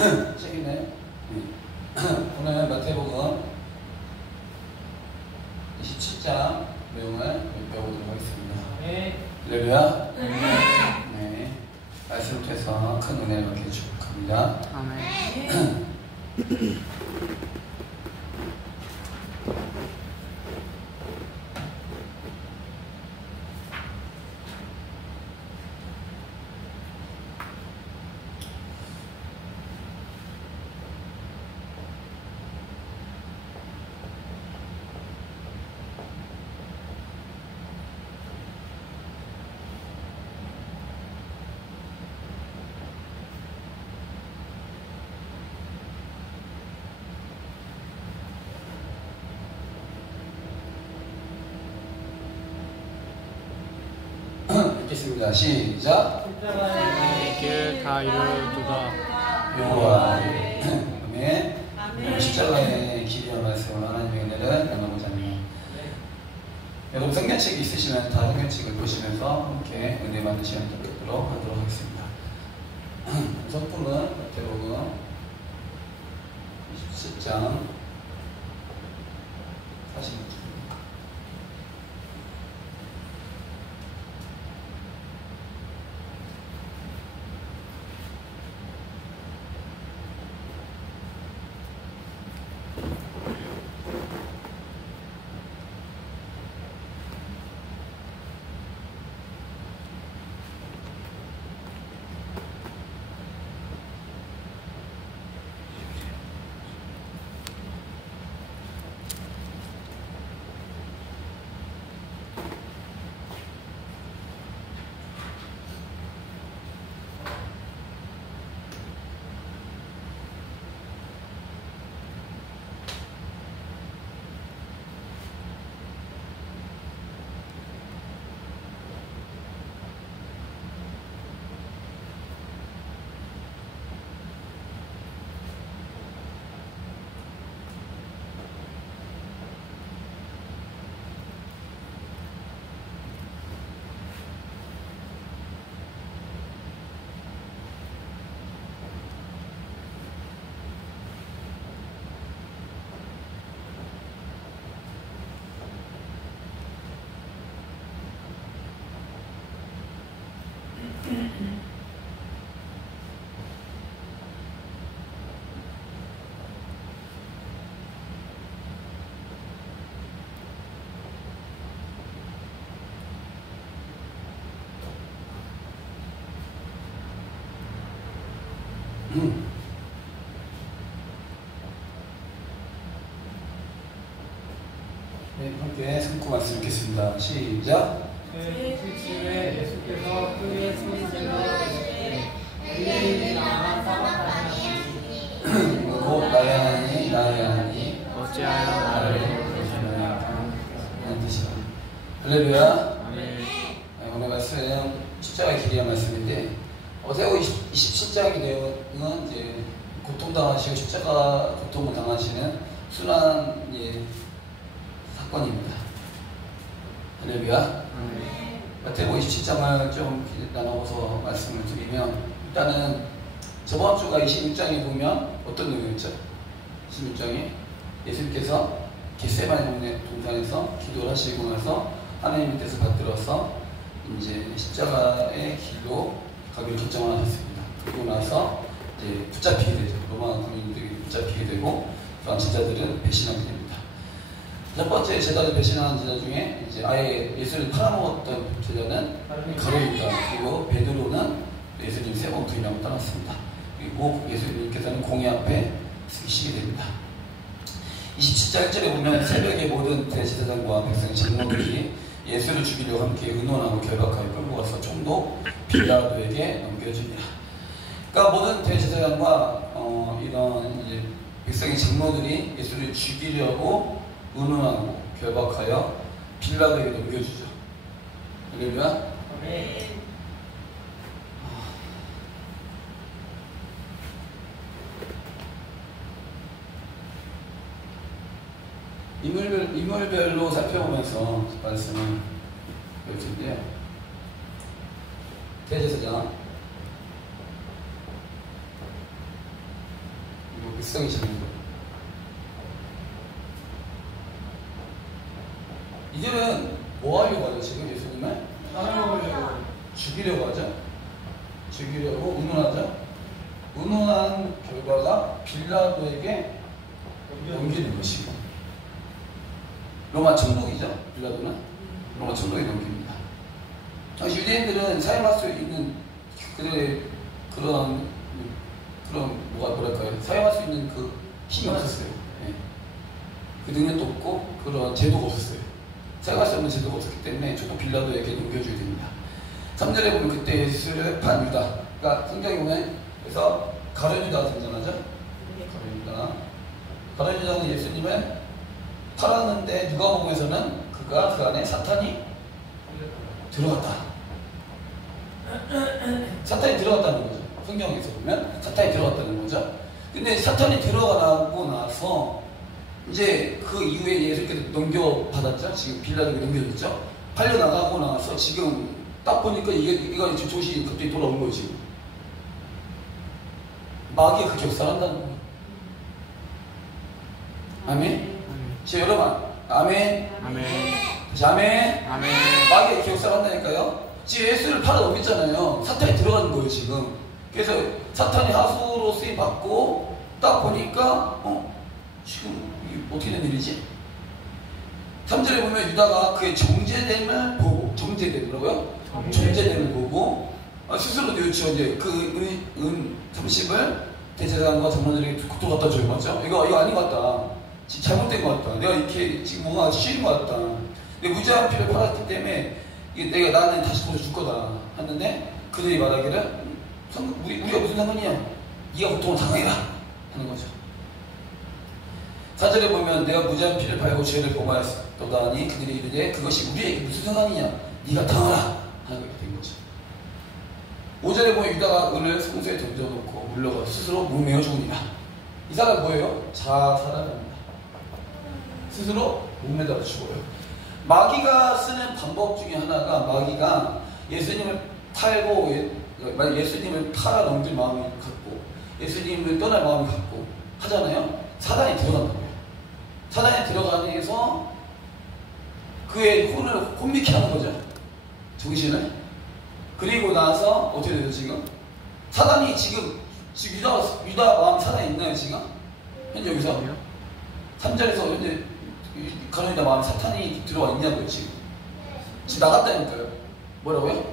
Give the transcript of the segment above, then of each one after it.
책이네. 오늘 마태복음 27장 내용을 배워보도록 하겠습니다. 할렐루야. 네. 말씀을 통해서 큰 은혜를 받게 축복합니다. 아멘. 읽겠습니다. 시작. 길 다 이루어도다. 여호와의 아멘. 십자가의 길이와 말씀을 하나님의 은혜를 나눠보자 합니다. 여러분 성경책이 있으시면 다 성경책을 보시면서 함께 은혜 받는 시간 갖도록 하도록 하겠습니다. 성품은 마태복음 27장 46절. 네, 함께 성구 말씀 읽겠습니다. 시작. 제77회 예수께서 그의 손질로 그의 나만 사랑하시니 곧 나의 하나님 나의 하나님 어찌하여 나를 보시나요? 하는 뜻이라. 할렐루야. 아멘. 네, 오늘 말씀은 십자가의 길이란 말씀인데 어제고 27장의 내용은 이제 고통당하시고 십자가 고통을 당하시는 순환 사건입니다. 할렐루야. 마태복음 27장을 좀 나눠서 말씀을 드리면 일단은 저번 주가 26장에 보면 어떤 내용이었죠? 26장에 예수님께서 겟세마네 동산에서 기도를 하시고 나서 하나님 밑에서 받들어서 이제 십자가의 길로 가기로 결정을 하셨습니다. 그리고 나서 이제 붙잡히게 되죠. 로마 군인들이 붙잡히게 되고 제자들은 배신하게 됩니다. 첫 번째 제자를 배신하는 제자 중에 이제 아예 예수를 팔아먹었던 제자는 가룟유다, 그리고 베드로는 예수님 세 번 부인하고 떠났습니다. 그리고 예수님께서는 공회 앞에 쓰시게 됩니다. 27장 1절에 보면 새벽에 모든 대제사장과 백성 장로들이 예수를 죽이려고 함께 의논하고 결박하여 끌고 가서 총독 빌라도에게 넘겨줍니다. 그러니까 모든 대제사장과 이런 이제 백성의 장로들이 예수를 죽이려고 의논하고 결박하여 빌라도에게 넘겨주죠. 할렐루야. 인물별로 살펴보면서 말씀을 볼 텐데요. 대제사장 세상이시는 거예요. 이들은 뭐 하려고 하죠? 지금 예수님을 죽이려고 하죠. 죽이려고 운운하죠. 운운한 결과가 빌라도에게 넘기는 것이고, 로마 총독이죠. 빌라도는 로마 총독이 넘깁니다. 당시 유대인들은 사용할 수 있는 그들의 그런 뭐랄까요? 사용할 수 있는 그 힘이 없었어요. 네. 그 능력도 없고 그런 제도가 없었어요. 사용할 수 없는 제도가 없었기 때문에 조금 빌라도에게 넘겨줘야 됩니다. 3절에 보면 그때 예수를 판 유다, 그러니까 성경에 보면 그래서 가룟 유다가 등장하죠. 가룟 유다는 예수님을 팔았는데 누가복음에서는 그가 그 안에 사탄이 들어갔다. 사탄이 들어갔다는 거죠. 성경에서 보면 사탄이 들어갔다는 거죠. 근데 사탄이 들어가고 나서 이제 그 이후에 예수님께서 넘겨받았죠. 지금 빌라도에게 넘겨줬죠. 팔려나가고 나서 지금 딱 보니까 이거 조시 갑자기 돌아온 거예요. 지금 마귀가 그렇게 역사한다는 거예요. 아멘. 제 여러분, 아멘. 아멘. 다시 아멘. 아멘. 마귀가 이렇게 역사한다니까요. 지금 예수를 팔아 넘겼잖아요. 사탄이 들어가는 거예요 지금. 그래서 사탄이 하수로 쓰임 받고 딱 보니까 지금 이게 어떻게 된 일이지? 3절에 보면 유다가 그의 정죄됨을 보고, 정죄됨이라고요? 정죄됨을 보고 스스로 뉘우쳐 이제 그 은 30을 대제사장과 장로들에게 국토 갖다 줘요. 맞죠? 이거 아닌 것 같다. 지금 잘못된 것 같다. 내가 이렇게 지금 뭔가 쉬는 것 같다. 내가 무죄한 피를 팔았기 때문에 내가 나는 다시 고쳐줄 거다 했는데 그들이 말하기를 우리가 무슨 상관이냐? 네가 고통을 당해라 하는 거죠. 4절에 보면 내가 무죄한 피를 팔고 죄를 범하였도다 하니 그들이 이르되 그것이 우리에게 무슨 상관이냐? 네가 당하라 하는 게 된 거죠. 5절에 보면 유다가 은을 성소에 던져놓고 물러가 스스로 목매어 죽으니라. 이 사람 뭐예요? 자살합니다. 스스로 목매달아 죽어요. 마귀가 쓰는 방법 중에 하나가 마귀가 예수님을 팔고 예수님을 팔아 넘길 마음이 갖고 예수님을 떠날 마음이 갖고 하잖아요. 사단이 들어간다는 거예요. 사단이 들어가면서 그의 혼을 혼미케 하는 거죠. 정신을. 그리고 나서 어떻게 되죠 지금? 사단이 지금 유다 마음 사단이 있나요 지금? 현재 여기서 3절에서 현재 가룟 유다 마음에 사탄이 들어와 있냐고요 지금 나갔다니까요. 뭐라고요?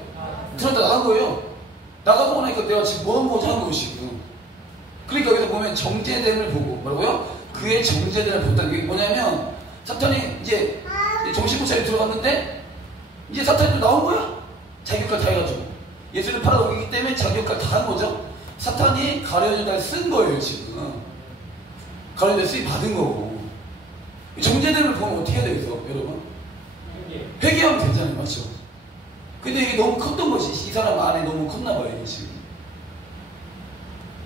들었다 나간 거예요. 나가고 나니까 내가 지금 뭐 한 거지 하는 거예요 지금. 그러니까 여기서 보면 정죄됨을 보고 뭐라고요? 그의 정죄됨을 본다는 게 뭐냐면 사탄이 이제 정신 못 차리고 들어갔는데 이제 사탄이 또 나온 거야. 자기 역할 다 해가지고 예수를 팔아넘기기 때문에 자기 역할 다 한 거죠. 사탄이 가룟 유다를 쓴 거예요 지금. 가룟 유다를 쓰임 받은 거고. 정죄됨을 보면 어떻게 해야 되겠어 여러분? 회개하면 되잖아요. 맞죠? 근데 이게 너무 컸던 것이 이 사람 안에 너무 컸나 봐요 이게 지금.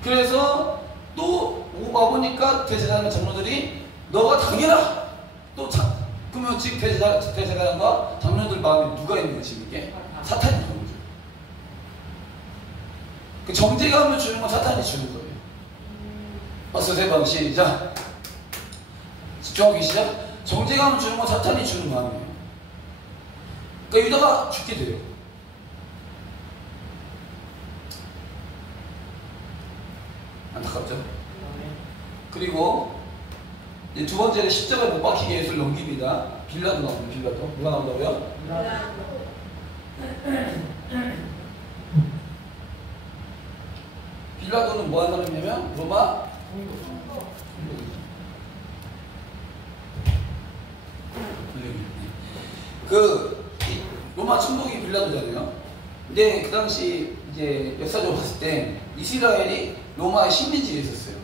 그래서 또 와보니까 대제사장 장로들이 너가 당해라. 또 그러면 지금 대제사장과 장로들 마음에 누가 있는 거지 이게? 사탄이 있는 거죠. 그 정죄감을 주는 건 사탄이 주는 거예요. 박수 세 번 시작. 집중하고 계시죠? 정죄감을 주는 건 사탄이 주는 마음이에요. 그러니까 유다가 죽게 돼요. 안타깝죠? 그리고 이제 두 번째는 십자가에 못 박히게 예수를 넘깁니다. 빌라도 나옵니다. 빌라도. 누가 나온다고요? 빌라도는 뭐 하는 사람이냐면 로마 로마 총독이 빌라도잖아요. 근데 그 당시 이제 역사적으로 봤을 때 이스라엘이 로마의 식민지에 있었어요.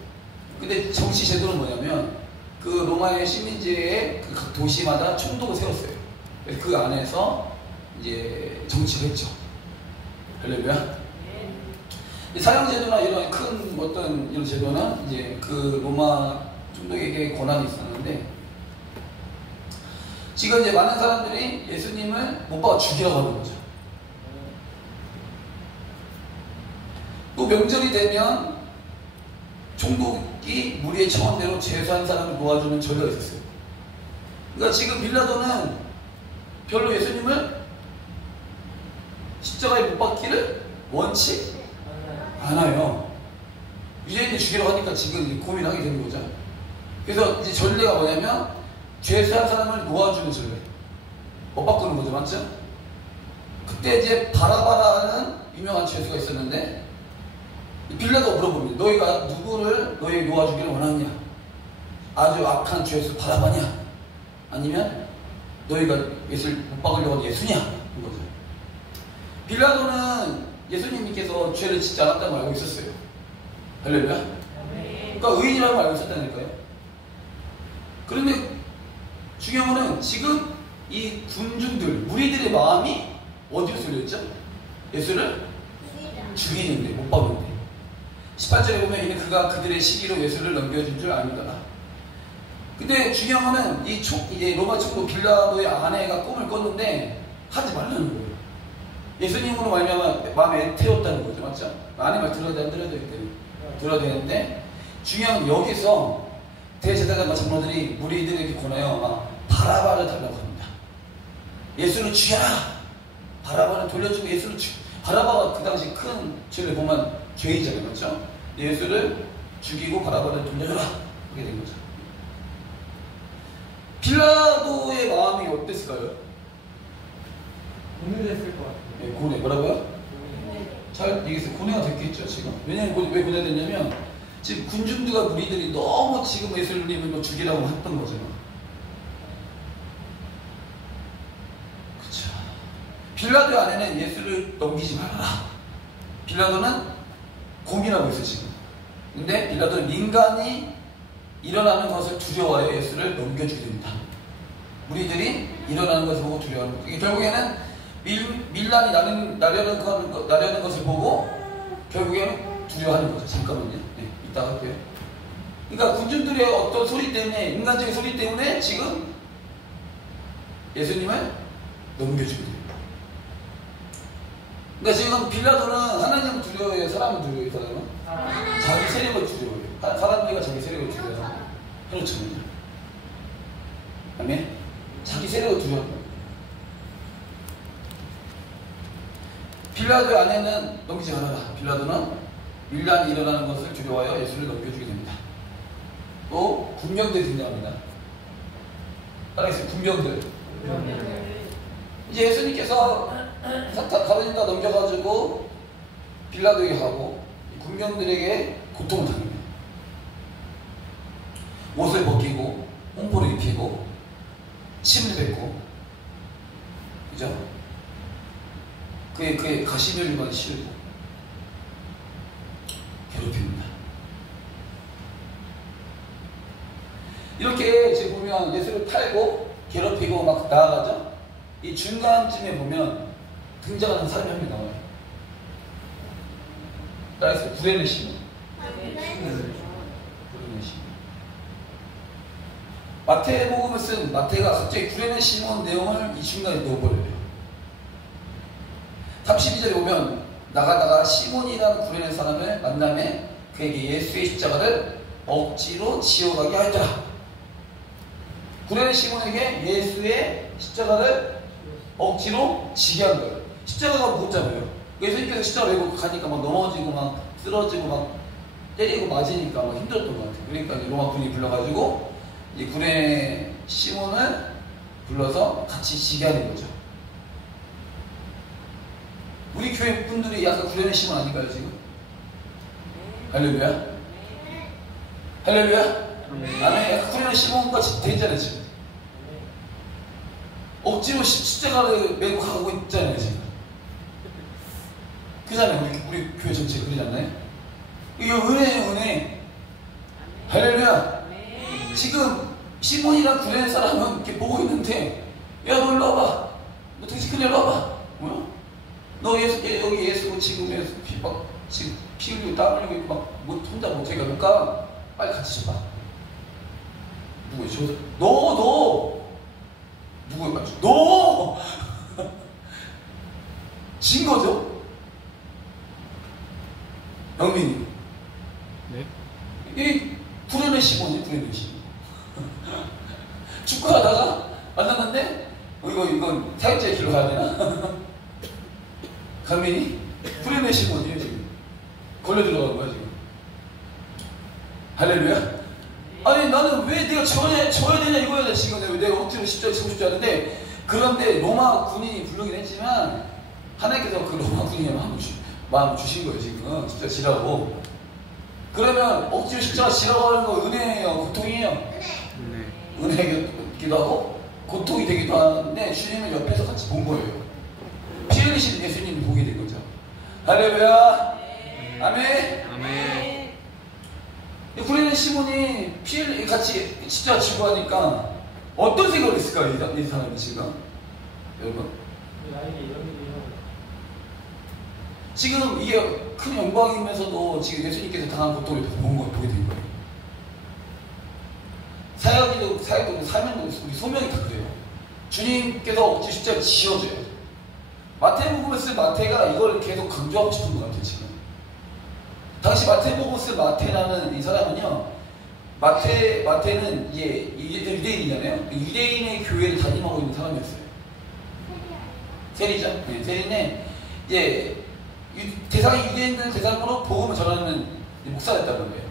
근데 정치 제도는 뭐냐면 그 로마의 식민지에 각 도시마다 총독을 세웠어요. 그래서 그 안에서 이제 정치를 했죠. 할렐루야. 사형제도나 이런 큰 어떤 이런 제도는 이제 그 로마 총독에게 권한이 있었는데 지금 이제 많은 사람들이 예수님을 못 박아 죽이라고 하는 거죠. 또 명절이 되면 총독이 무리의 청원대로 죄수한 사람을 놓아주는 절도가 있었어요. 그러니까 지금 빌라도는 별로 예수님을 십자가에 못 박기를 원치 않아요. 유대인들 죽이려고 하니까 지금 고민하게 되는 거죠. 그래서 이제 전례가 뭐냐면 죄수한 사람을 놓아주는 전례, 못 바꾸는 거죠. 맞죠? 그때 이제 바라바라는 유명한 죄수가 있었는데 빌라도가 물어봅니다. 너희가 누구를 너희 놓아주기를 원하느냐? 아주 악한 죄수 바라바냐? 아니면 너희가 예수를 못 박으려고 하는 예수냐? 그런 거죠. 빌라도는 예수님께서 죄를 짓지 않았다는 걸 알고 있었어요. 할렐루야? 그러니까 의인이라는 걸 알고 있었다니까요. 그런데 중요한 거는 지금 이 군중들, 무리들의 마음이 어디로 쏠렸죠? 예수를 죽이는데, 못 박는데. 18절에 보면 이는 그가 그들의 시기로 예수를 넘겨준 줄 압니다. 근데 중요한 거는 이제 로마 총독 빌라도의 아내가 꿈을 꿨는데 하지 말라는 거예요. 예수님으로 말미암아 마음에 태웠다는 거죠. 맞죠? 아내 말 들어야 돼, 안 들어야 돼? 들어야 되는데 중요한 건 여기서 대제사장과 장로들이 무리들에게 권하여 바라바를 달라고 합니다. 예수를 죽여라! 바라바를 돌려주고 예수를 바라바가 그 당시 큰 죄를 범한 죄이잖아요. 맞죠? 예수를 죽이고 바라바를 돌려줘라! 그렇게 된 거죠. 빌라도의 마음이 어땠을까요? 고뇌됐을 것 같아요. 네, 고뇌. 뭐라고요? 잘 얘기했어요. 고뇌가 됐겠죠, 지금. 왜냐면 왜 고뇌됐냐면 지금 군중들과 무리들이 너무 지금 예수님을 죽이라고 했던 거잖아요. 그쵸. 빌라도 안에는 예수를 넘기지 말아라. 빌라도는 고민하고 있어요, 지금. 근데 빌라도는 민간이 일어나는 것을 두려워하여 예수를 넘겨주게 됩니다. 무리들이 일어나는 것을 보고 두려워하는 거예요. 결국에는 밀란이 나려는 것을 보고 결국에는 두려워하는 거죠. 잠깐만요. 네, 이따 할게요. 그러니까 군중들의 어떤 소리 때문에, 인간적인 소리 때문에 지금 예수님을 넘겨주게 됩니다. 그러니까 지금 빌라도는 하나님을 두려워해요? 사람을 두려워해요? 사람은? 자기 세력을 두려워해요. 사람들과 자기 세력을 두려워해서 그렇잖아요. 아멘? 자기 세력을 두려워해요. 빌라도의 아내는 넘기지 않아라. 빌라도는 밀란이 일어나는 것을 두려워하여 예수를 넘겨주게 됩니다. 또 군병들이 등장합니다. 따라하겠습니다. 군병들. 이제 예수님께서 가버린다 넘겨가지고 빌라도에게 하고 군병들에게 고통을 당합니다. 옷을 벗기고 홍보를 입히고 침을 뱉고, 그죠? 그의 가시면만 씌우고 괴롭힙니다. 이렇게 지금 보면 예수를 팔고 괴롭히고 막 나아가죠? 이 중간쯤에 보면 등장하는 사람이 한 명 나와요. 따라서 구레네 시몬. 구레네 시몬. 마태복음을 쓴 마태가 갑자기 구레네 시몬 내용을 이 중간에 넣어버려요. 32절에 보면 나가다가 시몬이라는 구레네 사람을 만남에 그에게 예수의 십자가를 억지로 지어가게 하였더라. 구레네 시몬에게 예수의 십자가를 억지로 지게 한 거예요. 십자가가 무겁잖아요. 예수님께서 십자가 메고 가니까 막 넘어지고 막 쓰러지고 막 때리고 맞으니까 막 힘들었던 것 같아요. 그러니까 로마 군이 불러가지고 이 구레네 시몬을 불러서 같이 지게 하는 거죠. 우리 교회 분들이 약간 구레네 시몬 아닌가요 지금? 할렐루야? 할렐루야? 아멘. 약간 구레네 시몬같이 되잖아요 지금. 억지로 십자가를 메고 가고 있잖아요 지금. 그잖아요. 우리 교회 전체 그러지 않나요? 이게 은혜예요, 은혜. 할렐루야. 지금 시몬이랑 구레네 사람은 이렇게 보고 있는데, 야, 너 일로 와봐. 너 당신 그냥 일로 와봐. 뭐야? 너 여기 예수 지금 지금 피 흘리고 땀 흘리고 막 혼자 못하니까 그러니까 빨리 같이 좀 봐. 누구야? 너 누구야? 너 진 거죠? 영민이. 네? 이 불운의 시몬이 불운의 시몬. 축구하다가 만났는데 이건 사역자의 길로 가야 되나? 가면이 불운의 시몬이에요 지금. 걸려 들어간 거야 지금. 할렐루야. 아니 나는 왜 내가 져야 되냐 이거야 지금. 왜 내가 억지로 십자가에 지고 싶지 않은데, 그런데 로마 군인이 부르긴 했지만 하나님께서 그 로마 군인의 마음을 주신 거예요 지금. 십자가 지라고. 그러면 억지로 십자가 지라고 하는 거 은혜예요, 고통이에요? 은혜이기도 하고 고통이 되기도 하는데, 주님을 옆에서 같이 본 거예요. 피 흘리신 예수님을 보게 된 거죠. 할렐루야. 아멘. 아멘. 불의는 시몬이 피를 같이 십자가 지고 하니까 어떤 생각을 했을까요? 이 사람이 지금, 여러분? 지금 이게 큰 영광이면서도 지금 예수님께서 당한 고통을 보게 된 거예요. 사역도 살면도 우리 소명이 다 그래요. 주님께서 억지 십자가를 지어줘요. 마태복음을 쓴 마태가 이걸 계속 강조하고 싶은 것 같아요 지금. 당시 마태복음을 쓴 마태라는 이 사람은요, 마태는 이제 유대인이잖아요. 유대인의 교회를 담임하고 있는 사람이었어요. 세리죠. 네, 세리인데 이제 대상이 유대인들 대상으로 복음을 전하는 목사였다는 거예요.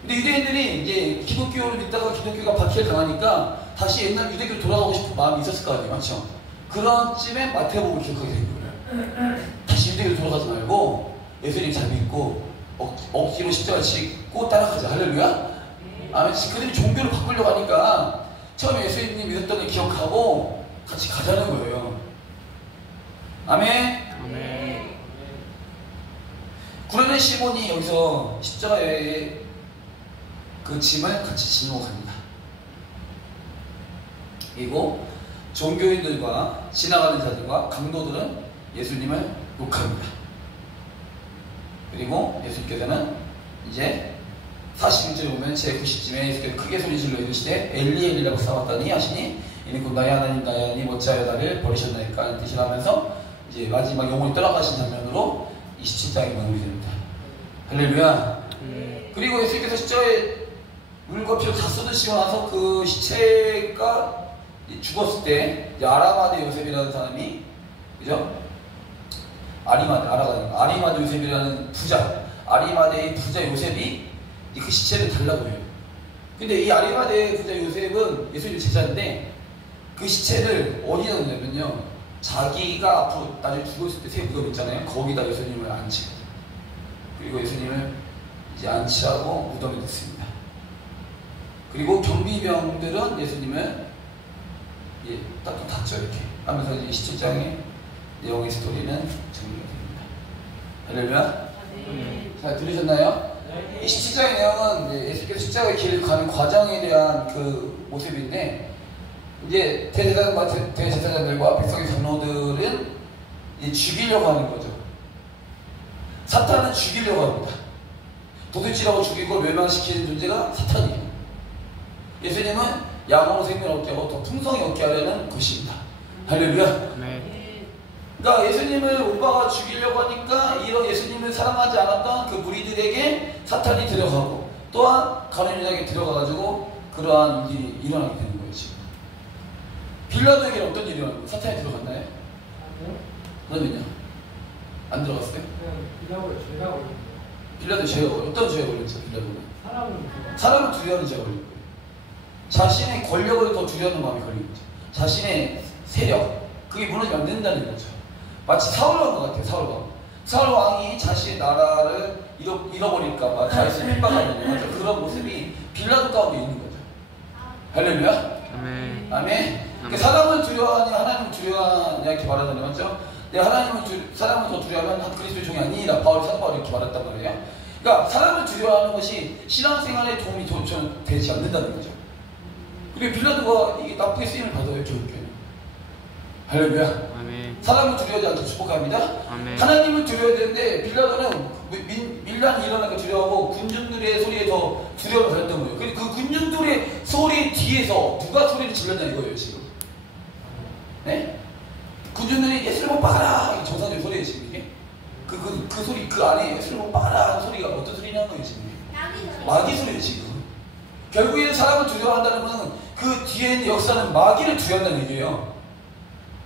근데 유대인들이 이제 기독교를 믿다가 기독교가 박해를 당하니까 다시 옛날 유대교로 돌아가고 싶은 마음이 있었을 거 아니에요, 맞죠? 그런 쯤에 마태복음을 기억하게 된 거예요. 다시 유대교로 돌아가지 말고 예수님 잘 믿고 억지로 십자가 지고 따라가자. 할렐루야. 아멘. 그들이 종교를 바꾸려고 하니까 처음에 예수님 믿었던 걸 기억하고 같이 가자는 거예요. 아멘. 아멘. 구레네 시몬이 여기서 십자가에 그 짐을 같이 지니고 갑니다. 그리고 종교인들과 지나가는 자들과 강도들은 예수님을 욕합니다. 그리고 예수님께서는 이제 41절에 보면 제90쯤에 예수께서 크게 소리질러 이르시되 엘리 엘리라고 싸웠다니 하시니 이는 곧 나의 하나님 나의 하나님 어찌하여 나를 버리셨나이까 하는 뜻을 하면서 이제 마지막 영혼이 떠나가신 장면으로 27장이 마무리됩니다. 할렐루야. 그리고 예수님께서 십자가에 물과 피를 다 쏟으시고 나서 그 시체가 죽었을 때 아리마대 요셉이라는 사람이, 그죠? 아리마대 요셉이라는 부자, 아리마대의 부자 요셉이 그 시체를 달라고 해요. 근데 이 아리마대 부자 요셉은 예수님 제자인데 그 시체를 어디다 놓냐면요, 자기가 앞으로 나중에 죽었을 때 새 무덤 있잖아요. 거기다 예수님을 안치고, 그리고 예수님을 이제 안치하고 무덤에 넣습니다. 그리고 경비병들은 예수님을 딱 닫죠, 이렇게 하면서 이 17장의 내용의 스토리는 정리가 됩니다. 할렐루야. 잘 들으셨나요? 이 17장의 내용은 예수께서 십자가의 길을 가는 과정에 대한 그 모습인데, 이제 대제사장들과 백성의 장로들은 죽이려고 하는 거죠. 사탄은 죽이려고 합니다. 도둑질하고 죽이고 멸망시키는 존재가 사탄이에요. 예수님은 양으로 생명을 얻게 하고 더 풍성히 얻게 하려는 것입니다. 할렐루야. 네. 그러니까 예수님을 오빠가 죽이려고 하니까 이런 예수님을 사랑하지 않았던 그 무리들에게 사탄이 들어가고, 또한 가룟유다에게 들어가가지고 그러한 일이 일어나게 되는 거예요. 지금 빌라도에게는 어떤 일이 일어나고 사탄이 들어갔나요? 그러면요? 안 들어갔어요? 빌라도 죄가 어떤 죄가 걸렸죠? 빌라도는 사람을 두려워하는 죄가 걸린 거예요. 자신의 권력을 더 두려워하는 마음이 걸린 거죠. 자신의 세력, 그게 무너지면 안 된다는 거죠. 마치 사울왕 것 같아요. 사울 왕이 자신의 나라를 잃어버릴까봐 다윗을 핍박하는 그런 모습이 빌라도 가운데 있는 거죠. 할렐루야. 아멘. 아멘. 그러니까 사람을 두려워하냐 하나님을 두려워하냐 이렇게 말하잖아요, 맞죠? 내가 사람을 더 두려워하면 그리스도의 종이 아니라 사도 바울이 이렇게 말했단 말이에요. 그러니까 사람을 두려워하는 것이 신앙생활에 도움이 되지 않는다는 거죠. 그리고 빌라도가 이게 나쁘게 쓰임을 받아요, 교육교회는. 할렐루야. 아멘. 사람을 두려워하지 않게 축복합니다. 아멘. 하나님을 두려워야 되는데 빌라도는 밀란이 일어나니까 두려워하고 군중들의 소리에 더 두려움을 가졌던 거예요. 근데 그 군중들의 소리 뒤에서 누가 소리를 질렀냐 이거예요 지금. 네? 군중들이 예수를 못 박아라! 정상적인 소리예요 지금 이게. 그 소리 그 안에 예수를 못 박아라 하는 소리가 어떤 소리냐는 거예요 지금. 마귀 소리예요 지금. 결국에는 사람을 두려워한다는 것은 그 뒤에 있는 역사는 마귀를 두려워한다는 얘기예요.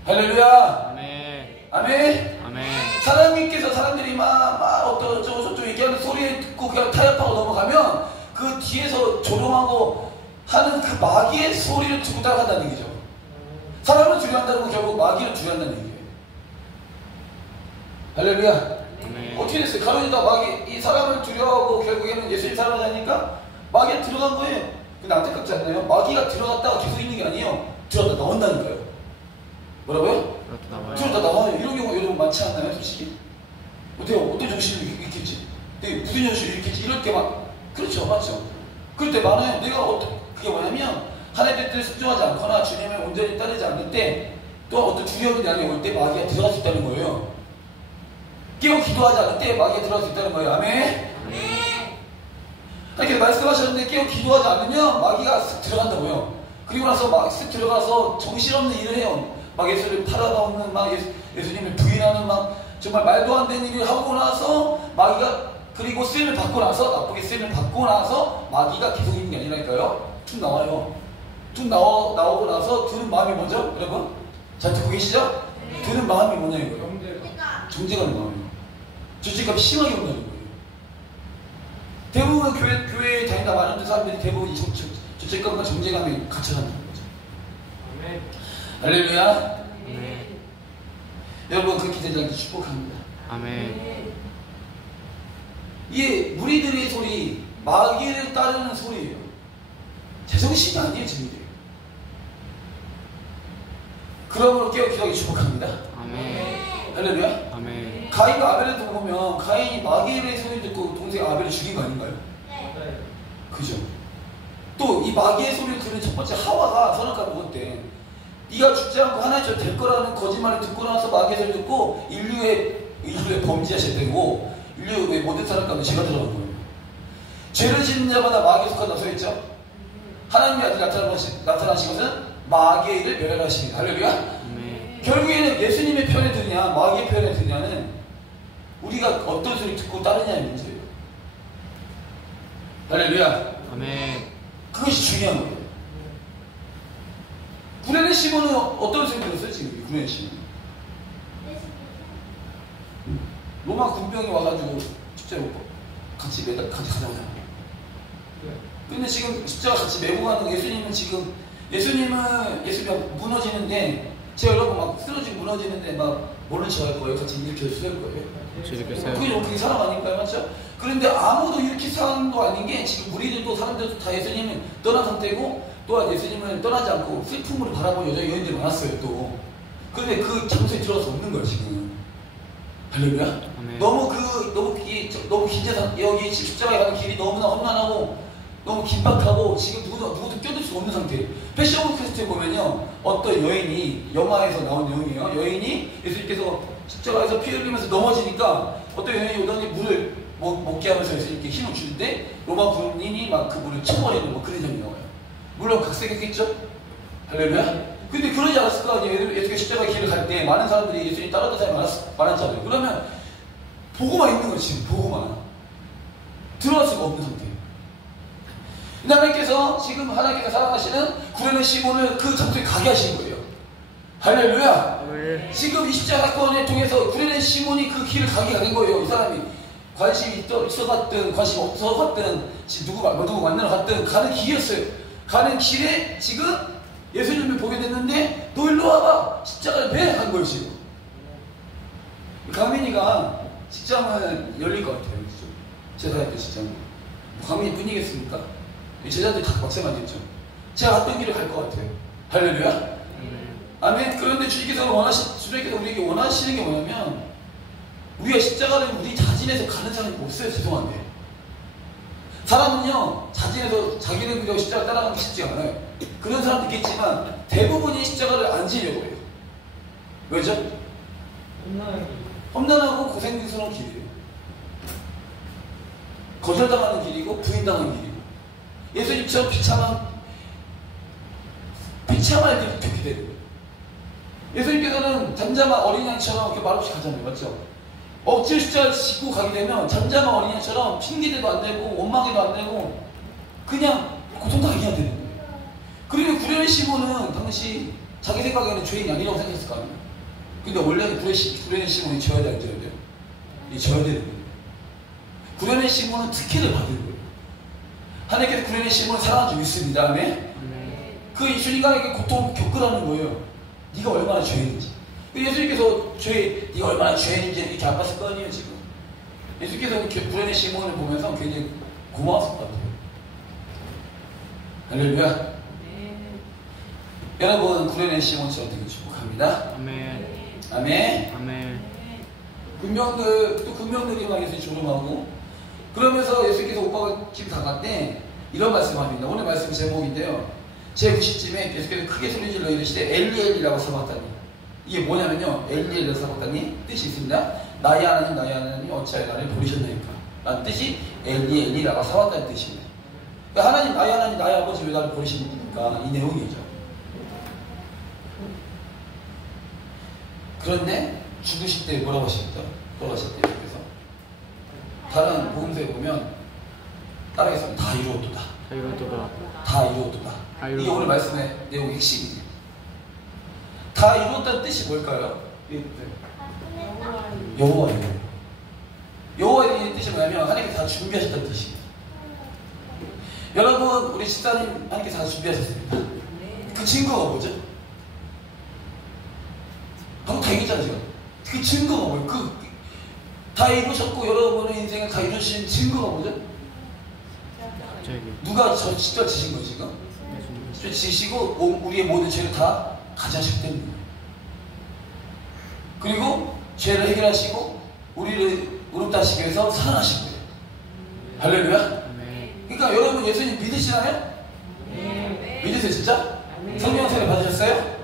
할렐루야. 아멘. 아멘. 아멘. 하나님께서 사람들이 막 어쩌고 저쩌고 얘기하는 소리를 듣고 그냥 타협하고 넘어가면 그 뒤에서 조롱하고 하는 그 마귀의 소리를 듣고 따라간다는 얘기죠. 사람을 두려워한다는 건 결국 마귀를 두려워한다는 얘기예요. 할렐루야. 아멘. 어떻게 됐어요? 가론유다 마귀, 이 사람을 두려워하고 결국에는 예수님 사랑하자니까 마귀가 들어간 거예요. 근데 안타깝지 않나요? 마귀가 들어갔다가 계속 있는 게 아니에요. 들어갔다 나온다니까요. 뭐라고요? 들어갔다 나와요. 이런 경우가 요즘 많지 않나요? 솔직히? 어떤 정신이 있겠지? 무슨 정신이 있겠지? 이럴 때 막, 그렇죠. 맞죠? 그럴 때 많아요. 그게 뭐냐면 하나님의 뜻에 순종하지 않거나 주님을 온전히 따르지 않을 때 또 어떤 두려움이 나에 올 때 마귀가 들어갈 수 있다는 거예요. 깨어 기도하지 않을 때 마귀가 들어갈 수 있다는 거예요. 아멘? 하나님께서 말씀하셨는데 깨어 기도하지 않으면 마귀가 쓱 들어간다고요. 그리고 나서 막 쓱 들어가서 정신없는 일을 해요. 막 예수를 팔아먹는, 막 예수님을 부인하는, 막 정말 말도 안 되는 일을 하고 나서 마귀가, 그리고 쓰임을 받고 나서, 나쁘게 쓰임을 받고 나서 마귀가 계속 있는 게 아니라니까요. 툭 나와요. 툭 나오고 나서 드는 마음이 뭐죠? 여러분? 잘 듣고 계시죠? 드는 마음이 뭐냐 이거예요. 정죄가 는 마음이에요. 죄책감이 심하게 온다는 거예요. 대부분 교회에 다니다 많은 사람들이 대부분 이 죄책감과 정죄감이 같이 산다는 거죠. 아멘. 할렐루야. 아멘. 여러분 그렇게 되지 않게 축복합니다. 아멘. 이게 무리들의 소리, 마귀를 따르는 소리예요. 제정신이 아니에요, 지금들. 그러므로 깨어 기도하기 축복합니다. 아멘. 할렐루야. 아멘. 가인과 아벨을 보면 가인이 마귀의 소리 듣고 동생 아벨을 죽인 거 아닌가요? 그죠? 또 이 마귀의 소리를 들은 첫 번째 하와가 선악과를 먹었대. 네가 죽지 않고 하나님처럼 될 거라는 거짓말을 듣고 나서 마귀의 소리를 듣고 인류의 범죄하셨다고 인류의 모든 사람 가운데 죄가 들어간 거예요. 죄를 짓는 자마다 마귀에 속한다고 써있죠? 하나님의 아들 나타나신 것은 마귀의 일을 멸하십니다. 할렐루야. 아멘. 결국에는 예수님의 편에 드냐 마귀의 편에 드냐는 우리가 어떤 소리 듣고 따르냐의 문제예요. 할렐루야. 아멘. 그것이 중요한 거예요. 구레네 시몬은 어떤 소리 들었어요? 지금 구레네 시몬 로마 군병이 와가지고 십자가 같이 가자고 하잖아요. 근데 지금 십자가 같이 메고 가는 예수님은 예수님이 무너지는데 제가 여러분 막 쓰러지고 무너지는데 막 모른 척 할 거예요. 같이 일으켜 세울 거예요. 그게 어떻게 사람 아닐까요? 맞죠? 그런데 아무도 이렇게 사람도 아닌 게 지금 우리들도 사람들도 다 예수님을 떠난 상태고 또한 예수님을 떠나지 않고 슬픔으로 바라보는 여인들이 많았어요 또. 그런데 그 장소에 들어가서 없는 거예요 지금. 할렐루야. 아멘. 너무 긴장한 여기 십자가에 가는 길이 너무나 험난하고 너무 긴박하고 지금 누구도 껴들 수 없는 상태. 패션 퀘스트에 보면요 어떤 여인이 영화에서 나온 내용이에요. 여인이 예수님께서 십자가에서 피 흘리면서 넘어지니까 어떤 여인이 오더니 물을 먹게 하면서 예수님께 힘을 주는데 로마 군인이 막 그 물을 쳐버리는 뭐 그런 장면이 나와요. 물론 각색했겠죠? 할렐루야? 근데 그러지 않았을 거 아니에요. 예수님께서 십자가 길을 갈 때 많은 사람들이 예수님 따랐던 사람이 많았잖아요. 그러면 보고만 있는 거지 지금 보고만. 들어갈 수가 없는 상태. 하나님께서 사랑하시는 구레네 시몬을 그 장소에 가게 하신 거예요. 할렐루야. 아멘. 지금 이 십자가 사건을 통해서 구레네 시몬이 그 길을 가게 된 거예요. 이 사람이 관심이 있어갔든 관심 없어갔든 누구 만나러 갔든 가는 길이었어요. 가는 길에 지금 예수님을 보게 됐는데 너 일로 와봐 십자가를 매! 한 거예요 지금. 강민이가 직장은 열릴 것 같아요. 제사할 때 직장. 강민이 뿐이겠습니까? 제자들 다 막세만했죠. 제가 갔던 길을 갈 것 같아요. 할렐루야. 아멘. 그런데 주님께서 우리에게 원하시는 게 뭐냐면 우리가 십자가를 우리 자진해서 가는 사람이 없어요. 죄송한데 사람은요 자진해서 자기는 그냥 십자가 따라가기 쉽지 않아요. 그런 사람도 있겠지만 대부분이 십자가를 안 지려고 해요. 왜죠? 험난하고 고생스러운 길이에요. 거절당하는 길이고 부인당하는 길이고 예수님처럼 비참할 길이 그렇게 되는 거예요. 예수님께서는 잠잠한 어린 양처럼 이렇게 말없이 가잖아요. 맞죠? 억지로 십자가를 짓고 가게 되면 잠잠한 어린이처럼 핑계대도 안 되고 원망해도 안 되고 그냥 고통당하게 해야 되는 거예요. 그리고 구련의 시몬은 당시 자기 생각에는 죄인이 아니라고 생각했을 거 아니에요. 근데 원래는 구련의 시몬이 져야 돼, 안 져야 돼요? 져야 되는 거예요. 구련의 시몬은 특혜를 받은 거예요. 하나님께서 구련의 시몬을 사랑하고 있습니다. 아멘? 그 주인간에게 고통을 겪으라는 거예요. 네가 얼마나 죄인인지. 예수님께서 네가 얼마나 죄인인지 이렇게 아팠을 거 아니에요, 지금. 예수님께서 구련의 시몬을 보면서 굉장히 고마웠을 것 같아요. 할렐루야. 여러분, 구련의 시몬처럼 되게 축복합니다. 아멘. 아멘. 아멘. 금병들이 막 예수님 조롱하고, 그러면서 예수님께서 오빠가 집 나갈 때 이런 말씀합니다. 오늘 말씀 제목인데요. 제90쯤에 예수께서 크게 소리질러 이르시되 엘리엘이라고 써봤다니. 이게 뭐냐면요. 엘리엘이라고 써봤다니 뜻이 있습니다. 나의 하나님 어찌하여 나를 버리셨나이까 라는 뜻이 엘리엘이라고 써봤다는 뜻이에요. 그러니까 하나님, 나의 아버지 왜 나를 버리십니까? 이 내용이죠. 그런데 죽으실 때 뭐라고 하십니까? 돌아가실 때 그래서 다른 복음서에 보면 따라해서 다 이루었도다. 다 이루었도다. 이게 오늘 말씀의 내용의 핵심이에요. 다 이루었다는 뜻이 뭘까요? 여호와예요. 여호와의 뜻이 뭐냐면 하나님께서 다 준비하셨다는 뜻이에요. 여러분, 우리 집사님 하나님께서 다 준비하셨습니다. 그 증거가 뭐죠? 방금 다 얘기했잖아요, 지금. 그 증거가 뭐예요? 다 이루셨고 여러분의 인생을 다 이루신 증거가 뭐죠? 누가 직접 지신 거예요, 지금? 직접 지시고 우리의 모든 죄를 다 가져하셨기 때문이에요. 그리고 죄를 해결하시고 우리를 의롭다시기 위해서 살아나신 거예요. 할렐루야. 그러니까 여러분 예수님 믿으시나요? 믿으세요, 진짜? 성령 세례 받으셨어요?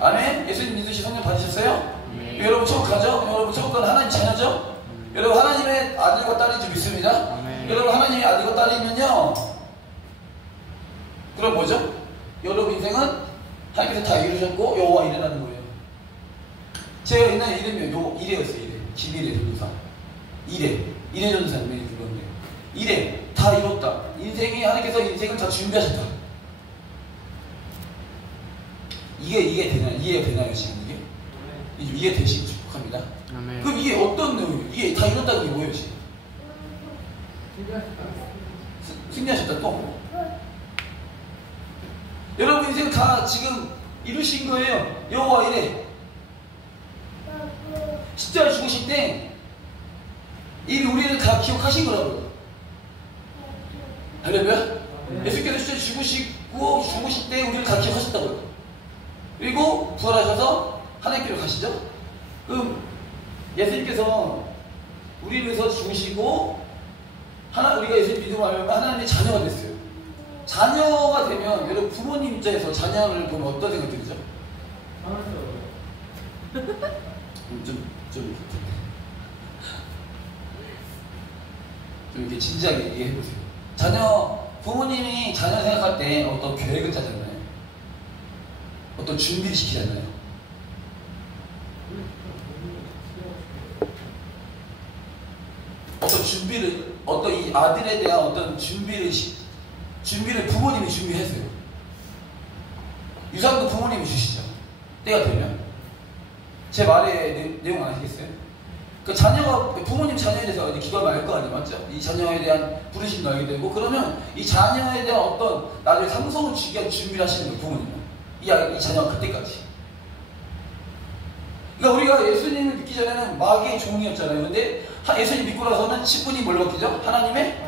아멘. 예수님 믿으시 성령 받으셨어요? 여러분 천국 가죠? 여러분 천국 가는 하나님 자녀죠? 여러분 하나님의 아들과 딸인 줄 믿습니다. 여러분 하나님의 아들과 딸이면요, 그럼 뭐죠? 여러분 인생은 하나님께서 다 이루셨고 여호와 이레라는 거예요. 제가 옛날에 이름이 이레였어요. 이레. 김이레 전도사. 이레 전도사님이 그건데 이레 다 이뤘다. 하나님께서 인생을 다 준비하셨다. 이게 되나요? 이해가 되나요, 지금 이게? 이해 되시고 축복합니다. 아멘. 그럼 이게 어떤 내용이에요? 이게 다 이뤘다는 게 뭐예요, 지금? 승리하셨다 또? 여러분 인생 다 지금 이루신 거예요. 여호와 이레. 십자가에 죽으실 때 이미 우리를 다 기억하신 거라고요. 할렐루야. 예수께서 십자가에 죽으실 때 우리를 다 기억하셨다고요. 그리고 부활하셔서 하나님께로 가시죠. 그럼 예수님께서 우리를 위해서 죽으시고 우리가 예수님 믿음을 하면 하나님의 자녀가 됐어요. 자녀가 되면 여러분 부모님 입장에서 자녀를 보면 어떤 생각 들죠? 좀 이렇게 진지하게 얘기해보세요. 부모님이 자녀 생각할 때 어떤 계획을 짜잖아요. 어떤 준비를 시키잖아요. 어떤 이 아들에 대한 어떤 준비를 부모님이 준비했어요. 유산도 부모님이 주시죠. 때가 되면. 제 말의 내용 아시겠어요? 그 부모님 자녀에 대해서 이제 기도하면 알 거 아니에요, 맞죠? 이 자녀에 대한 부르심도 알게 되고, 그러면 이 자녀에 대한 어떤 나중에 상속을 주기 위한 준비를 하시는 거예요, 부모님은. 이 자녀가 그때까지. 그러니까 우리가 예수님을 믿기 전에는 마귀의 종이었잖아요. 근데 예수님 믿고 나서는 10분이 뭘로 바뀌죠? 하나님의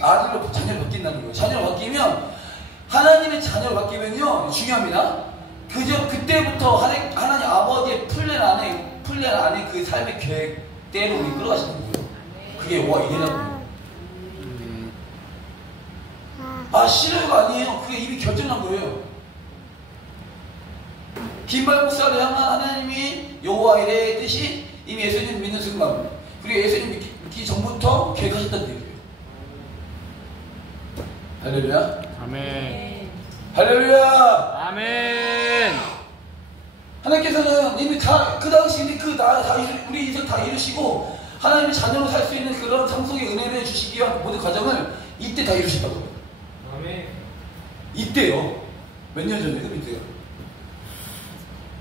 아들로 자녀로 바뀐다는 거예요. 자녀로 바뀌면, 하나님의 자녀로 바뀌면요, 중요합니다. 그때부터 하나님 아버지의 플랜 안에 그 삶의 계획대로 이끌어가시는 거예요. 그게 와 이래라고. 싫어요가 아니에요. 그게 이미 결정난 거예요. 긴발 목사를 향한 하나님이 여호와 이레의 뜻이 이미 예수님 믿는 순간, 그리고 예수님 믿기 전부터 계획하셨다는 얘기예요. 할렐루야. 아멘. 할렐루야. 아멘. 하나님께서는 이미 다 그 당시 우리 인생 다 이루시고 하나님의 자녀로 살 수 있는 그런 상속의 은혜를 주시기 위한 모든 과정을 이때 다 이루셨다고요. 아멘. 이때요. 몇 년 전에? 그럼 이때요.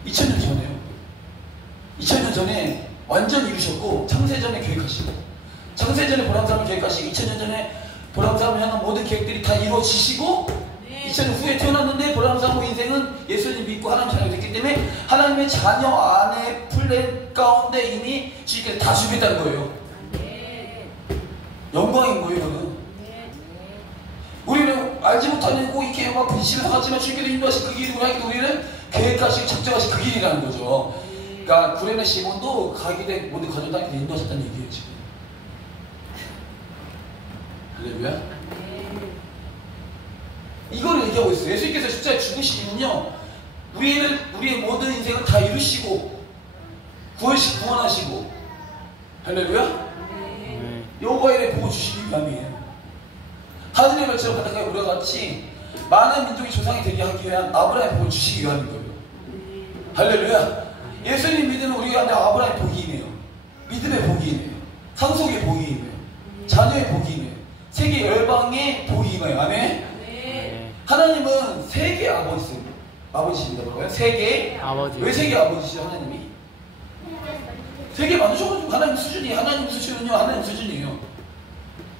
2000년 전에요. 2000년 전에 완전 이루셨고 창세전에 계획하시고 창세전에 보람삼을 계획하시고 2000년 전에 보람삼을 향한 모든 계획들이 다 이루어지시고 2000년 후에 태어났는데 보람삼고 인생은 예수님 믿고 하나님 자녀가 됐기 때문에 하나님의 자녀 안에 플랜 가운데 이미 주님께서 다 주겠다는 거예요. 영광인 거예요. 이거는 우리는 알지 못하고 이렇게 막 분실해서 갔지만 주님께서 인도하신 그 길이 우리에게 우리는 계획하시고 작정하신 그 길이라는 거죠. 그러니까 구레네 시몬도 가게 된 모든 가정당에 인도하셨다는 얘기예요. 지금 할렐루야. 이걸 얘기하고 있어요. 예수님께서 십자가에 죽으신 이유는요, 우리의 모든 인생을 다 이루시고 구원하시고 할렐루야. 여호와의 복을 주시기 위함이에요. 하늘의 별처럼 바닷가에 우리와 같이 많은 민족이 조상이 되게 하기 위한 아브라함의 복을 주시기 위함인 거예요. 할렐루야. 예수님 믿는 우리가 아브라함의 복이 임해요. 믿음의 복이 임해요. 상속의 복이 임해요. 자녀의 복이 임해요. 세계 열방의 복이 임해요. 아멘. 하나님은 세계 아버지십니다. 뭐라고요? 세계 아버지. 왜 세계 아버지시죠? 하나님이 세계 만드셔가지고 하나님 수준은요 하나님 수준이에요.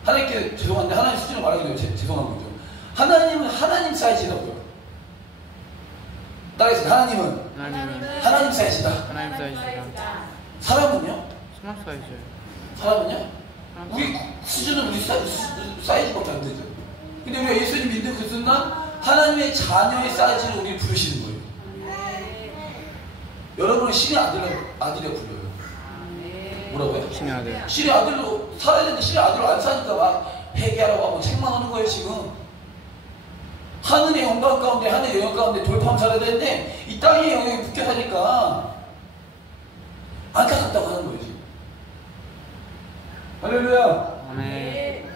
하나님께 죄송한데 하나님 수준을 말하기도 죄송한 거죠. 하나님은 하나님 사이즈라고요. 따라해서 하나님은 하나님 사이즈다. 하나님 사이즈다. 사람은요? 사람 사이즈. 사람은요? 우리 수준은 우리 사이즈밖에 안 되죠. 근데 우리가 예수님 믿는 그 순간 하나님의 자녀의 사이즈를 우리 부르시는 거예요. 여러분은 신의 아들이라고 불러요. 뭐라고요? 신의 아들. 신의 아들로 살아야 되는데 신의 아들로 안 사니까 막 회개하라고 하고 책만 하는 거예요. 지금 하늘의 영광 가운데 하늘의 영광 가운데 돌파하면 살아야 되는데 이 땅의 영역에 붙게 사니까 안타깝다고 하는 거예요. 지금 할렐루야. 아멘.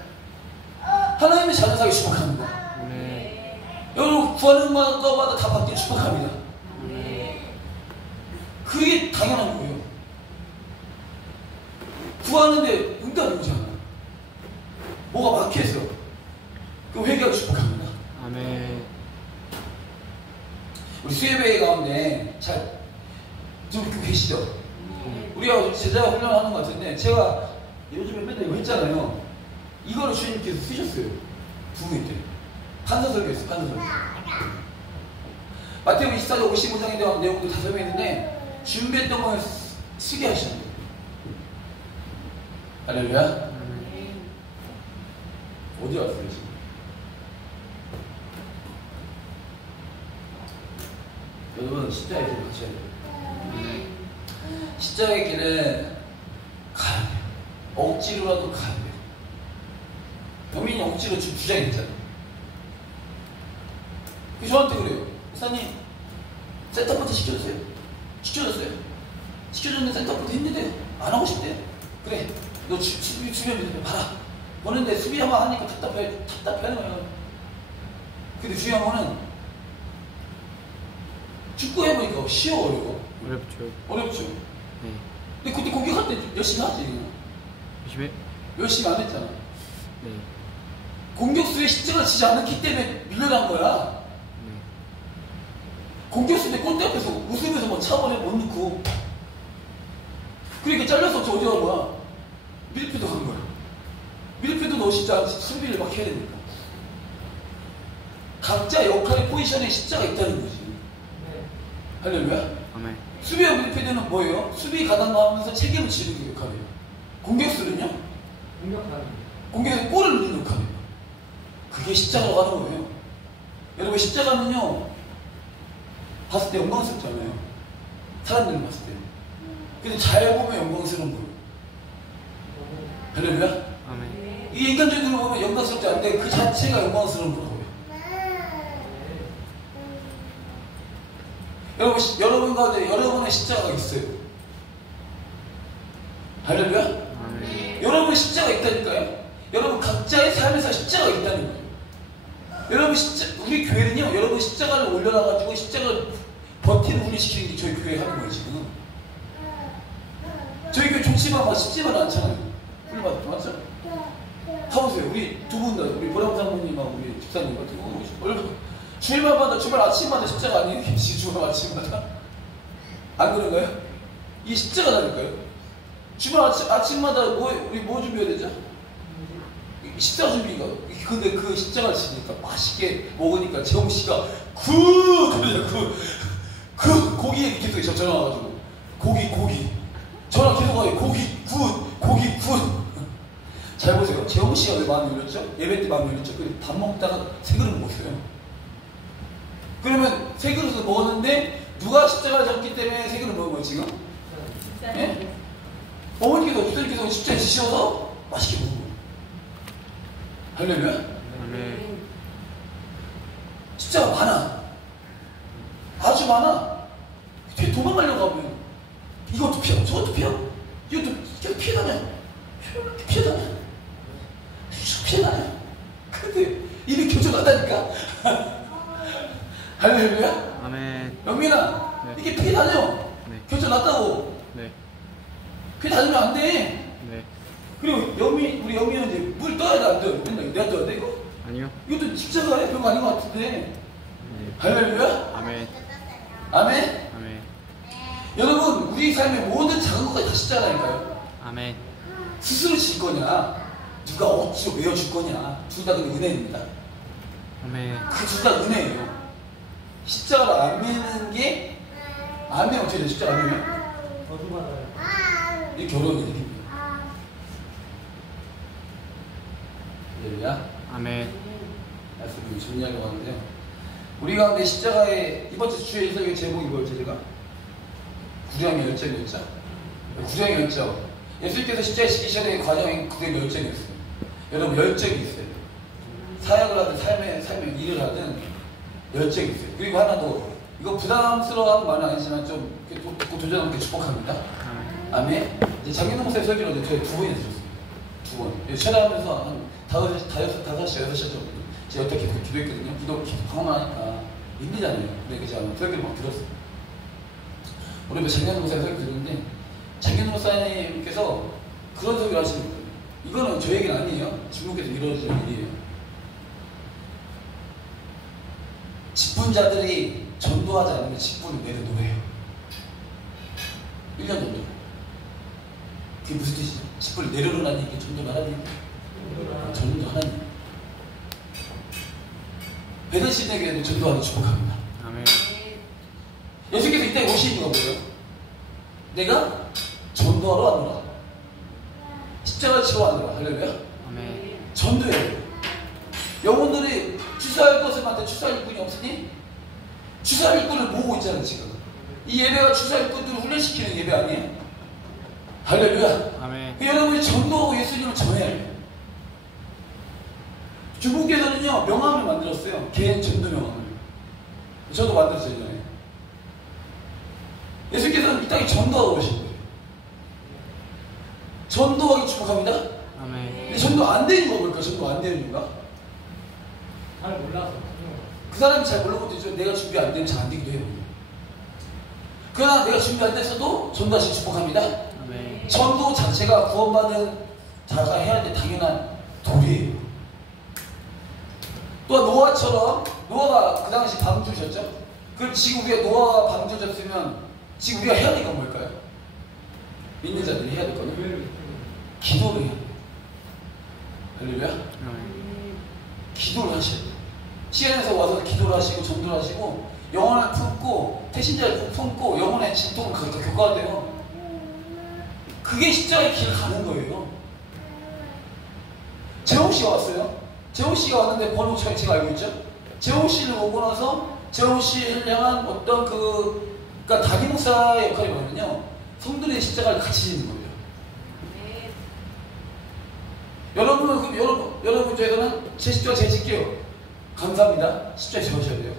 하나님의 자녀 사기 축복합니다. 아멘. 여러분 구하는 것마다 다 받기 축복합니다. 그게 당연한 거예요. 구하는데 응답이 오지 않아요. 뭐가 막혀서 그럼 회개하기 축복합니다. 아멘. 우리 수예배 가운데 좀 계시죠? 우리가 제자 훈련하는 것 같은데 제가 요즘에 맨날 이거 했잖아요. 이거를 주님께서 쓰셨어요. 부흥회 때. 판사설교했어요. 판사설교. 마태복음 24장 55장에 대한 내용도 다 설명했는데 준비했던 걸 쓰게 하시는 거예요. 할렐루야. 어디 왔어요 지금? 여러분 십자가의 길을 가셔야 돼요. 십자가의 길을 가야 돼요. 억지로라도 가야 돼요. 범인이 억지로 지금 주장했잖아요. 저한테 그래요. 목사님 센터포트 시켜줬어요. 시켜줬는데 센터포트 했는데 안 하고 싶대요. 그래 너 수비 주면 봐라. 보는데 수비 한번 하니까 답답해하는 거예요. 근데 중요한 거는 축구 해보니까 쉬워요. 어렵죠. 네. 근데 그때 공격할 때 열심히 하지. 열심히 안 했잖아. 네. 공격수의 십자가 지지 않았기 때문에 밀려난 거야. 네. 공격수인데 골대 앞에서 웃으면서 뭐 차원에 못 넣고. 그러니까 잘려서 저 어디 간 거야? 밀필드 간 거야. 밀필드 너 진짜 수비를 막 해야 되니까. 각자 역할의 포지션에 십자가 있다는 거지. 할렐루야? 아멘. 수비와 밀필드는 뭐예요? 수비 가담하면서 책임을 지는 게 역할이에요. 공격수는요? 공격에서 골을 넣는 역할이에요. 그게 십자가라고 하는 거예요. 여러분 십자가는요 봤을 때 영광스럽잖아요. 사람들이 봤을 때. 근데 잘 보면 영광스러운 거예요. 할렐루야? 아멘. 이 인간적으로 보면 영광스럽지 않은데 그 자체가 영광스러운 거예요. 여러분 가운데 여러분의 십자가가 있어요. 할렐루야? 아멘. 여러분 십자가 있다니까요. 여러분 각자의 삶에서 십자가 있다는 거예요. 여러분 우리 교회는요, 여러분 십자가를 올려놔가지고 십자가를 버티는 훈련시키는 게 저희 교회 하는 거예요 지금. 저희 교회 좋지만 막 쉽지만 않잖아요. 훈련 받을 때 맞죠? 가보세요. 우리 두 분 다 우리 보람 사모님하고 우리 집사님 같은 거 얼굴 주일마다 주말 아침마다 십자가 아니에요? 주말 아침마다 안 그런가요? 이게 십자가라니까요. 주말 아침마다 우리 뭐 준비해야 되죠? 십자가 준비가. 근데 그 십자가 지니까 맛있게 먹으니까 재홍 씨가 그 고기에 계속 전화 와가지고 고기 전화 계속 와요. 고기 잘 보세요. 재홍 씨가 왜 마음 열렸죠? 예배 때 마음 열렸죠? 밥 먹다가 세 그릇 먹었어요. 그러면 세 그릇을 먹었는데 누가 십자가를 졌기 때문에 세 그릇 먹은 거예요 지금? 예? 어머니께서 주님께서 십자가에 지셔서 맛있게 먹은 거예요. 할렐루야? 아멘. 십자가 많아. 아주 많아. 뒤에 도망가려고 하면 이것도 피하고 저것도 피하고 이것도 계속 피해다녀. 피해다녀. 근데 이미 교정하다니까. 할렐루야? 아멘. 영민아, 네. 이게 피해다녀. 네. 교정났다고. 네. 피해 다니면 안 돼. 네. 그리고 우리 영민은 이제 물 떠야 돼, 안 떠요? 맨날 내가 떠야 돼, 이거? 아니요. 이것도 십자가에 별거 아닌 것 같은데. 네. 할렐루야? 아멘. 아멘? 아멘. 여러분, 우리 삶의 모든 작은 것까지 다 십자가니까요. 아멘. 스스로 질 거냐, 누가 억지로 메어줄 거냐, 둘 다 그냥 은혜입니다. 아멘. 그 둘 다 은혜예요. 십자가를 안 매는 게, 안 매면 어떻게 돼요? 십자가 안 매면? 거두받아요. 이게 결혼의 느낌이에요. 할렐루야. 아멘. 말씀을 정리하려고 하는데요. 우리 가운데 십자가에 이번 주 주의 설교 제목이 뭐였죠, 제가? 구령의 열정이었죠? 구령의 열정. 예수님께서 십자가에 지기셔야 과정이 구령의 열정이었어요. 여러분, 열정이 있어요. 사역을 하든 삶의 일을 하든 열정이 있어요. 그리고 하나 더, 이거 부담스러워하는 말은 아니지만 좀 도전하는 게 축복합니다. 아멘. 이제 장인동 목사의 설교를 어제 저희 2번이나 들었어요. 2번. 촬영하면서 한 5시, 6시 정도 제가 어떻게 기도했거든요. 기도 방황만 하니까 힘들잖아요. 근데 제가 설교를 막 들었어요. 오늘 장인동 목사의 설교 들었는데 장인동 목사님께서 그런 설교를 하시는 거예요. 이거는 저 얘기는 아니에요. 중국에서 이루어지는 일이에요. 직분자들이 전도하지 않으면 직분을 내려놓아요. 1년 정도. 그게 무슨 뜻이죠? 직분을 내려놓으라는 얘기 전도를 하라는 얘기. 전도하라는 배달신에게도 전도하는 축복합니다. 아멘. 예수께서 이 땅에 오신 이유가 뭐예요? 내가 전도하러 왔노라. 십자가 지고 왔노라. 할렐루야. 아멘. 전도해요. 영혼들이 주사할 것을 맡아 주사할 일꾼이 없으니 주사할 일꾼을 모으고 있잖아요 지금. 이 예배가 주사할 일꾼들을 훈련시키는 예배 아니에요? 할렐루야. 아멘. 여러분이 전도하고 예수님을 전해야 해요. 중국에서는요 명함을 만들었어요. 개인 전도 명함을. 저도 만들었어요 예전에. 예수께서는 이 땅에 전도하고 오신 거예요. 전도하기 축복합니다. 아멘. 근데 전도 안 되는 이유가 뭘까? 전도 안 되는 이유가? 잘 몰라서. 그 사람이 잘 모르는 것도 있죠. 내가 준비 안 되면 잘 안 되기도 해요. 그러나 내가 준비 안 됐어도 전도하시 축복합니다. 아멘. 전도 자체가 구원받은 자가 해야 될 당연한 도리예요. 또한 노아처럼, 노아가 그 당시 방주셨죠? 그럼 지금 우리가 노아가 방주셨으면 지금 우리가 해야 될 건 뭘까요? 믿는 자들이 해야 될 거는 기도를 해야 돼요. 할렐루야? 아멘. 기도를 하셔야 돼요. 시간에서 와서 기도를 하시고 전도를 하시고 영혼을 품고 태신자를 품고 영혼의 진통을 겪어야 돼요. 그게 십자가의 길을 가는 거예요. 재홍 씨가 왔어요. 재홍 씨가 왔는데 번호 제가 알고 있죠? 재홍 씨를 오고 나서 재홍 씨를 향한 어떤 그러니까 다기 목사의 역할이 뭐냐면요. 성도의 십자가를 같이 지는 거예요. 여러분은 여러분 입장에서는 제 십자가 제가 질게요. 감사합니다. 십자가 적으셔야 돼요.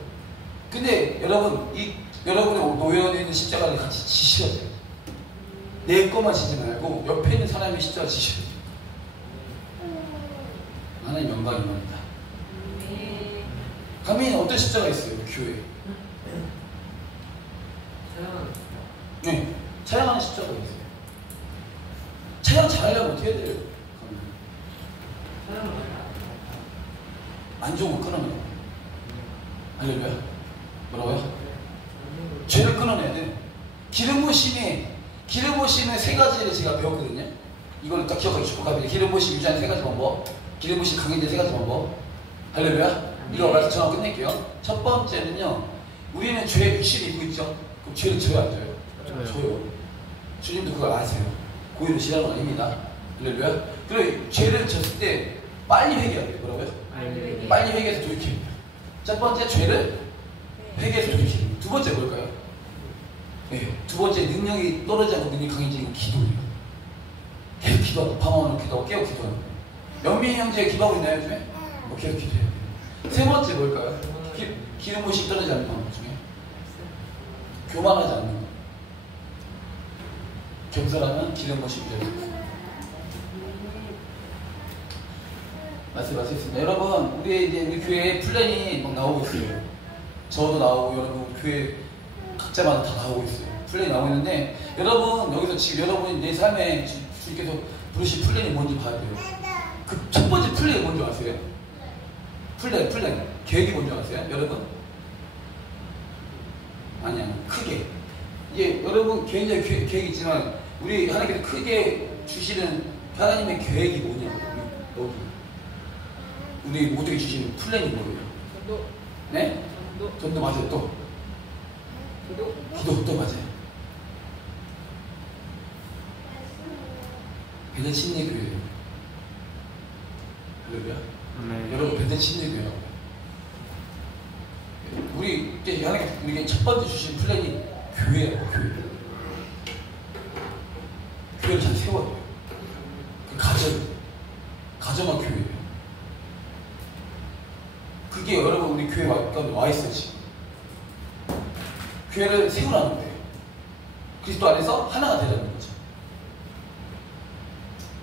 근데 여러분의 노여에 있는 십자가를 같이 지셔야 돼요. 내 것만 지지 말고 옆에 있는 사람의 십자가 지셔야 돼요. 하나님 영광입니다. 가면에 어떤 십자가 있어요? 교회. 촬영하는 십자가 있어요. 촬영 잘하려면 어떻게 해야 돼요? 안 좋은 거 끊어내요. 할렐루야. 뭐라고요? 죄를 끊어내야 돼. 기름 부심의 세 가지를 제가 배웠거든요. 이걸 딱 기억하기 축복합니다. 기름 부심 유지하는 세 가지 방법, 기름 부심 강해지는 세 가지 방법. 할렐루야. 이거 말씀 전화 끝낼게요. 첫 번째는요, 우리는 죄의 육신을 입고 있죠. 그럼 죄를 져요, 안 져요? 져요. 주님도 그걸 아세요. 고의로 지라는 건 아닙니다. 할렐루야. 그리고 죄를 졌을 때 빨리 회개해야 돼요. 뭐라고요? 빨리 회개해서 돌이킵니다. 첫 번째, 죄를 회개해서 돌이킵니다. 두 번째 뭘까요? 네, 두 번째, 능력이 떨어지지 않고 능력이 강해지는 기도예요. 계속 기도하고, 밤하면 기도하고, 깨고 기도하고. 연민이 형제 기도하고 있나요, 요즘에? 뭐 계속 기도해요. 세 번째 뭘까요? 기름 부심 떨어지지 않는 방법 중에 교만하지 않는 것. 겸손하면 기름 부심 떨어지는 것. 말씀하셨습니다. 여러분, 우리 교회에 플랜이 막 나오고 있어요. 저도 나오고, 여러분, 교회 각자마다 다 나오고 있어요. 플랜이 나오고 있는데, 여러분, 여기서 지금 여러분이 내 삶에 주님께서 부르신 플랜이 뭔지 봐야 돼요. 그 첫 번째 플랜이 뭔지 아세요? 플랜. 계획이 뭔지 아세요? 여러분? 아니야. 크게. 이게 여러분 개인적인 계획이 있지만, 우리 하나님께서 크게 주시는 하나님의 계획이 뭐냐고. 우리 모두에게 주시는 플랜이 뭐예요? 전도. 네? 전도 맞아요. 또 기도 맞아요. 베델 침례교회예요. 할렐루야. 여러분 베델 침례교회라고. 우리 이제 하나님께서 우리에게 첫 번째 주신 플랜이 교회예요. 교회를 잘 세워야 돼요. 그 가정한 교회예요. 그게 여러분 우리 교회 와 있어요. 지금 교회를 세우라는 거예요. 그리스도 안에서 하나가 되라는 거죠.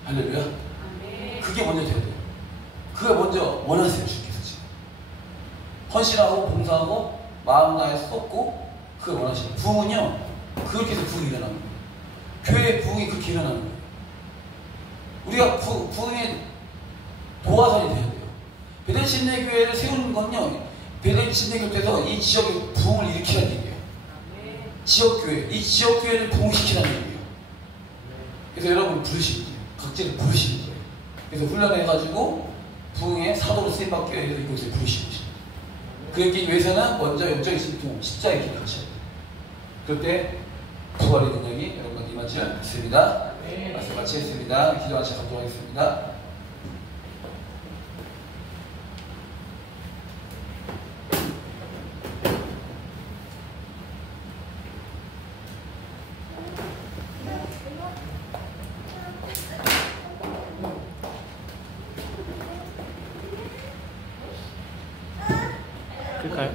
할렐루야. 그게 먼저 돼야 돼요. 그게 먼저 원하세요. 주님께서 지금 헌신하고 봉사하고 마음 다해서 쏟고, 그걸 원하시는 부흥은요, 그렇게 해서 부흥이 일어나는 거예요. 교회의 부흥이 그렇게 일어나는 거예요. 우리가 부흥의 도화선이 돼야 돼요. 베델 침례교회를 세우는 건요, 베델 침례교회에서 이 지역에 부흥을 일으키라는 얘기예요. 지역교회, 이 지역교회를 부흥시키라는 얘기예요. 그래서 여러분 부르시는 거예요. 각지를 부르시는 거예요. 그래서 훈련해가지고 부흥의 사도로 쓰임받기 위해서 이곳에 부르시는 거죠. 그러기 위해서는 먼저 영적인 신통, 십자가의 길을 가셔야 돼요. 그럴 때 부활의 능력이 여러분한테 임하지 않습니다. 말씀 마치겠습니다. 기도 같이 가도록 하겠습니다. 끌까요?